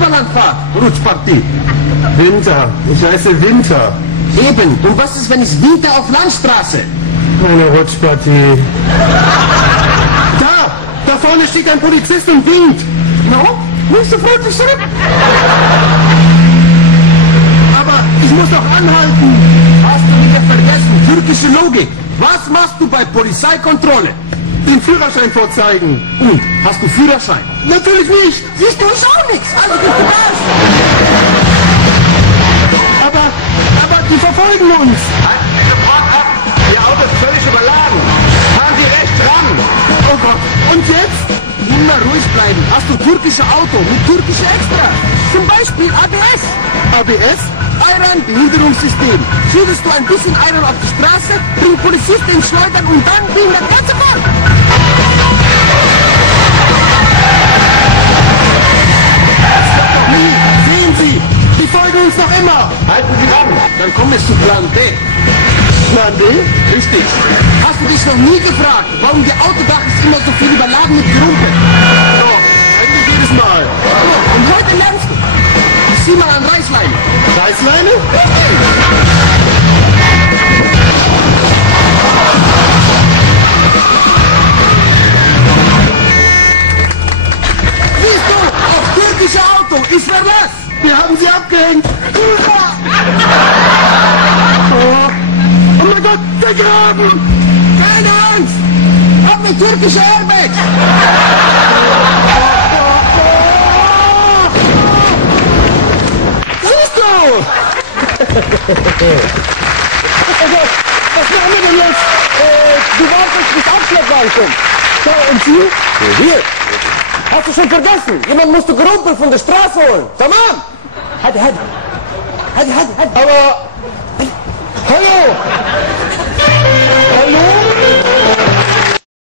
Überlandfahrt, Rutschpartie. Winter. Ich heiße Winter. Eben. Und was ist, wenn es Winter auf Landstraße? Meine Rutschpartie. Da vorne steht ein Polizist und winkt. No? Nicht so freundlich zurück? Aber ich muss doch anhalten. Hast du wieder vergessen? Türkische Logik. Was machst du bei Polizeikontrolle? Den Führerschein vorzeigen. Und, hast du Führerschein? Natürlich nicht. Siehst du, ist auch nichts. Also gib Gas. Aber die verfolgen uns. Halten Sie sofort ab. Ihr Auto ist völlig überladen. Fahren Sie rechts ran. Oh Gott. Und jetzt? Immer ruhig bleiben. Hast du türkische Auto mit türkische Extras? Zum Beispiel ABS. ABS? Ayran-Behinderungssystem. Schüttest du ein bisschen Ayran auf die Straße, bringt Polizist ins Schleudern und dann ging der ganze Volk. Sehen Sie, die folgen uns noch immer. Halten Sie ran, dann kommen wir zu Plan B. Plan B? Richtig. Hast du dich noch nie gefragt, warum der Autodach ist immer so viel überladen mit Gerumpe? Doch, eigentlich jedes Mal. Und heute lernst du. Sieh mal an Reißleine. Reißleine? Siehst du, auf türkische Auto, ich verlass. Wir haben sie abgehängt. Oh mein Gott, begraben! Keine Angst. Hab eine türkische Airbag. Siehst du? Was machen wir denn jetzt? Du wartest bis Abschleppwagen kommt. So, und Sie? Hier. Hast du schon vergessen? Jemand musst du Gerumpel von der Straße holen. Tamam. Hadi. Aber... Hallo!